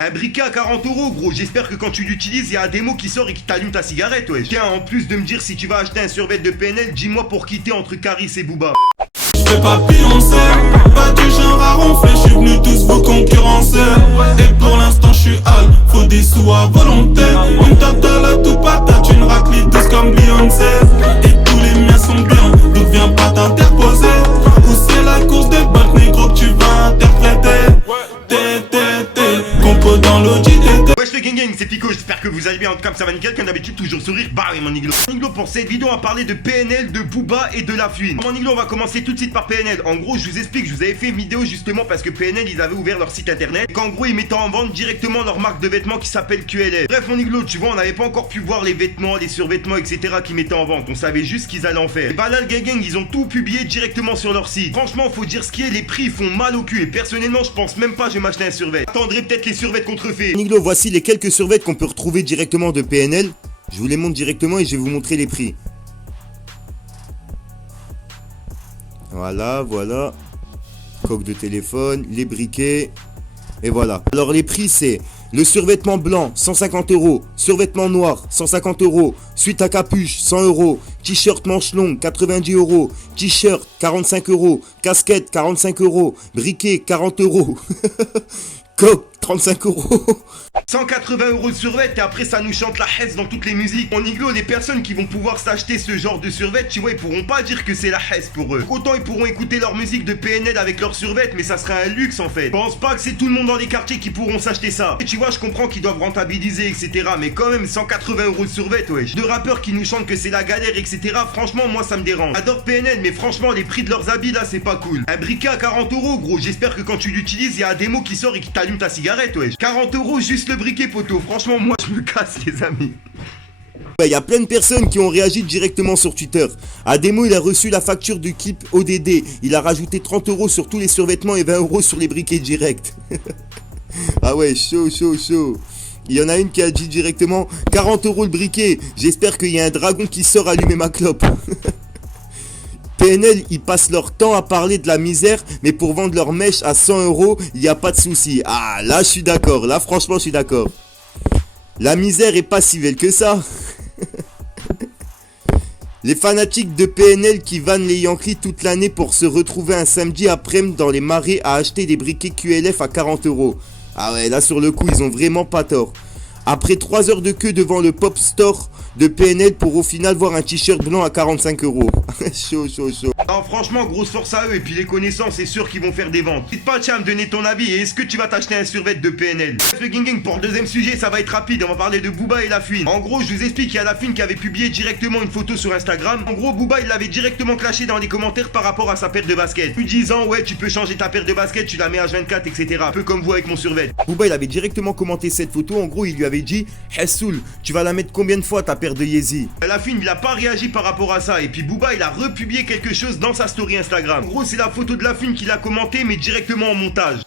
Un briquet à 40 euros, gros. J'espère que quand tu l'utilises, il y a un démo qui sort et qui t'allume ta cigarette, ouais. Tiens, en plus de me dire si tu vas acheter un survêt de PNL, dis-moi pour quitter entre Caris et Booba. J'fais pas pioncer, pas du genre à ronfler, j'suis venu tous vous concurrencer. Et pour l'instant j'suis hal, faut des sous à volonté. Une totale à tout patate, une raclée douce comme Beyoncé. Et tous les miens sont bien, donc viens pas t'interposer. Ou c'est la course des banques négro que tu vas interpréter. Compo dans l'audit. Wesh le gang, c'est Pico, j'espère que vous allez bien. En tout cas ça va nickel, comme d'habitude, toujours sourire. Bah oui mon Niglo. Niglo, pour cette vidéo on va parler de PNL, de Booba et de La Fouine. Mon Niglo, on va commencer tout de suite par PNL. En gros je vous explique, je vous avais fait une vidéo justement parce que PNL ils avaient ouvert leur site internet et qu'en gros ils mettaient en vente directement leur marque de vêtements qui s'appelle QLF. Bref mon Niglo, tu vois on n'avait pas encore pu voir les vêtements, les survêtements etc qu'ils mettaient en vente. On savait juste ce qu'ils allaient en faire. Et bah là le gang ils ont tout publié directement sur leur site. Franchement faut dire ce qui est, les prix font mal au cul. Et personnellement je pense même pas je vais m'acheter un survêt. Attendrai peut-être les survêts contrefaits. Niglo, voici les quelques survêtements qu'on peut retrouver directement de PNL. Je vous les montre directement et je vais vous montrer les prix. Voilà. Coque de téléphone, les briquets. Et voilà. Alors les prix c'est le survêtement blanc 150 euros, survêtement noir 150 euros, suite à capuche 100 euros, t-shirt manche longue 90 euros, t-shirt 45 euros, casquette 45 euros, briquet 40 euros, coque 35 euros. 180 euros de survêt et après ça nous chante la hesse dans toutes les musiques. Mon Niglo, les personnes qui vont pouvoir s'acheter ce genre de survêt, tu vois, ils pourront pas dire que c'est la hesse pour eux. Autant ils pourront écouter leur musique de PNL avec leur survêt, mais ça sera un luxe en fait. Je pense pas que c'est tout le monde dans les quartiers qui pourront s'acheter ça. Et tu vois, je comprends qu'ils doivent rentabiliser, etc. Mais quand même, 180 euros de survêt, wesh. De rappeurs qui nous chantent que c'est la galère, etc. Franchement, moi ça me dérange. J'adore PNL, mais franchement, les prix de leurs habits là, c'est pas cool. Un briquet à 40 euros, gros. J'espère que quand tu l'utilises, il y a un démo qui sort et qui t'allume ta cigarette, wesh. 40 euros juste le briquet, poteau. Franchement, moi je me casse, les amis. Il y a plein de personnes qui ont réagi directement sur Twitter. Ademo, il a reçu la facture du clip ODD. Il a rajouté 30 euros sur tous les survêtements et 20 euros sur les briquets directs. Ah ouais, chaud. Il y en a une qui a dit directement 40 euros le briquet. J'espère qu'il y a un dragon qui sort allumer ma clope. PNL, ils passent leur temps à parler de la misère, mais pour vendre leur mèche à 100 euros, il n'y a pas de souci. Ah, là, je suis d'accord. Là, franchement, je suis d'accord. La misère est pas si belle que ça. Les fanatiques de PNL qui vannent les Yankees toute l'année pour se retrouver un samedi après-midi dans les marais à acheter des briquets QLF à 40 euros. Ah ouais, là, sur le coup, ils ont vraiment pas tort. Après 3 heures de queue devant le Pop Store de PNL pour au final voir un t-shirt blanc à 45 euros. Chaud. Non, franchement, grosse force à eux. Et puis les connaissances, c'est sûr qu'ils vont faire des ventes. N'hésite pas, tiens, à me donner ton avis. Et est-ce que tu vas t'acheter un survêt de PNL? Bref, le gang, pour le deuxième sujet, ça va être rapide. On va parler de Booba et La Fouine. En gros, je vous explique, il y a La Fouine qui avait publié directement une photo sur Instagram. En gros, Booba, il l'avait directement clashé dans les commentaires par rapport à sa paire de baskets. Lui disant, ouais, tu peux changer ta paire de baskets, tu la mets H24, etc. Un peu comme vous avec mon survêt. Booba, il avait directement commenté cette photo. En gros, il lui avait dit Hassoul, tu vas la mettre combien de fois ta paire de Yeezy? La Fouine, il a pas réagi par rapport à ça. Et puis Booba, il a republié quelque chose dans sa story Instagram. En gros, c'est la photo de La Fouine qu'il a commenté, mais directement en montage.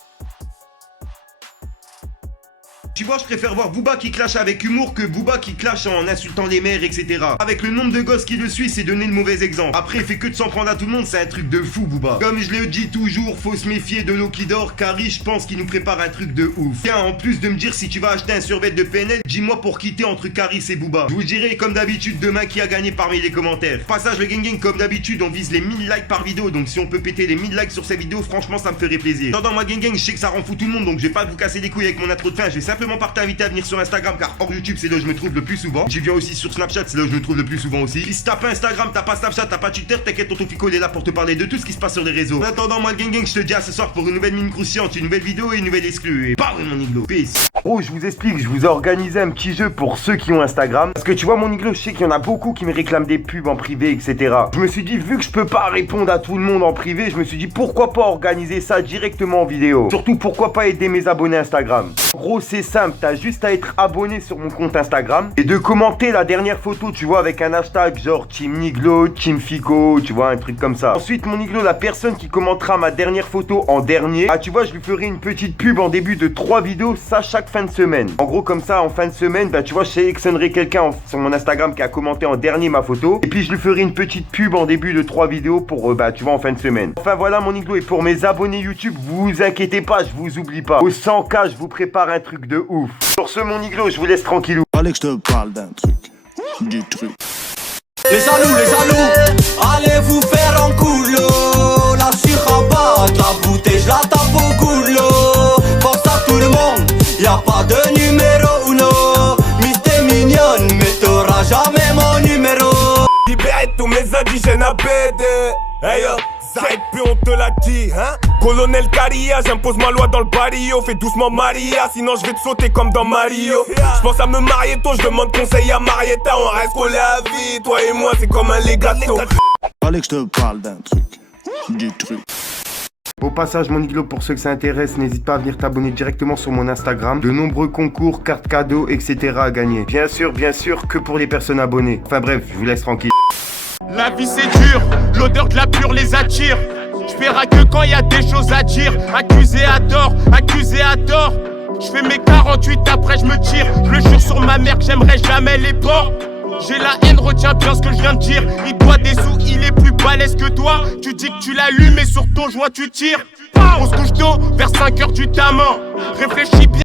Tu vois, je préfère voir Booba qui clash avec humour que Booba qui clash en insultant les mères, etc. Avec le nombre de gosses qui le suivent, c'est donner le mauvais exemple. Après, il fait que de s'en prendre à tout le monde, c'est un truc de fou, Booba. Comme je le dis toujours, faut se méfier de l'eau qui dort, car je pense qu'il nous prépare un truc de ouf. Tiens, en plus de me dire si tu vas acheter un survêt de PNL, dis-moi pour quitter entre Caris et Booba. Je vous dirai comme d'habitude demain qui a gagné parmi les commentaires. Passage le gang, comme d'habitude, on vise les 1000 likes par vidéo, donc si on peut péter les 1000 likes sur cette vidéo, franchement, ça me ferait plaisir. Dans moi gang, je sais que ça rend fou tout le monde, donc je vais pas vous casser les couilles avec mon intro de fin, je vais simplement t'inviter à venir sur Instagram, car hors YouTube c'est là où je me trouve le plus souvent. Je viens aussi sur Snapchat, c'est là où je me trouve le plus souvent aussi. Puis si t'as pas Instagram, t'as pas Snapchat, t'as pas Twitter, t'inquiète, tonton Fico il est là pour te parler de tout ce qui se passe sur les réseaux. En attendant, moi le gang, je te dis à ce soir pour une nouvelle mine croustillante, une nouvelle vidéo et une nouvelle exclue. Et bah oui mon Niglo, peace. Oh, je vous explique, je vous ai organisé un petit jeu pour ceux qui ont Instagram. Parce que tu vois mon Niglo, je sais qu'il y en a beaucoup qui me réclament des pubs en privé, etc. Je me suis dit, vu que je peux pas répondre à tout le monde en privé, je me suis dit pourquoi pas organiser ça directement en vidéo. Surtout pourquoi pas aider mes abonnés Instagram. En gros c'est simple, t'as juste à être abonné sur mon compte Instagram et de commenter la dernière photo, tu vois, avec un hashtag genre Team Niglo, Team Fico, tu vois, un truc comme ça. Ensuite mon Niglo, la personne qui commentera ma dernière photo en dernier, ah tu vois, je lui ferai une petite pub en début de 3 vidéos, ça chaque fin de semaine. En gros, comme ça, en fin de semaine, bah tu vois, je sélectionnerai quelqu'un sur mon Instagram qui a commenté en dernier ma photo. Et puis je lui ferai une petite pub en début de 3 vidéos pour, bah tu vois, en fin de semaine. Enfin voilà mon Iglo, et pour mes abonnés YouTube, vous inquiétez pas, je vous oublie pas. Au 100K, je vous prépare un truc de ouf. Sur ce mon Iglo, je vous laisse tranquillou. Allez que je te parle d'un truc, du truc. Les jaloux, allez vous faire en coulo. La chirabat, la bouteille, je la tape au goulot. Force à tout le monde, y'a pas de numéro uno. Miss t'es mignonne, mais t'auras jamais mon numéro. Libérez tous mes indigènes à BD. Hey yo, ça et puis on te l'a dit, hein. Colonel Caria, j'impose ma loi dans le barrio. Fais doucement Maria, sinon je vais te sauter comme dans Mario. J'pense à me marier tôt, je demande conseil à Marietta. On reste collés à vie, toi et moi c'est comme un legato. Allez que je te parle d'un truc, du truc. Au passage, mon Iglo, pour ceux que ça intéresse, n'hésite pas à venir t'abonner directement sur mon Instagram. De nombreux concours, cartes cadeaux, etc. à gagner. Bien sûr, que pour les personnes abonnées. Enfin bref, je vous laisse tranquille. La vie c'est dur, l'odeur de la pure les attire. J'verrai que quand y a des choses à dire. Accusé à tort. J'fais mes 48 après je me tire. Je le jure sur ma mère que j'aimerais jamais les porcs. J'ai la haine, retiens bien ce que je viens de dire. Il doit des sous, il est plus balèze que toi. Tu dis que tu l'allumes et sur ton joint tu tires. On se couche tôt, vers 5h du tamin. Réfléchis bien.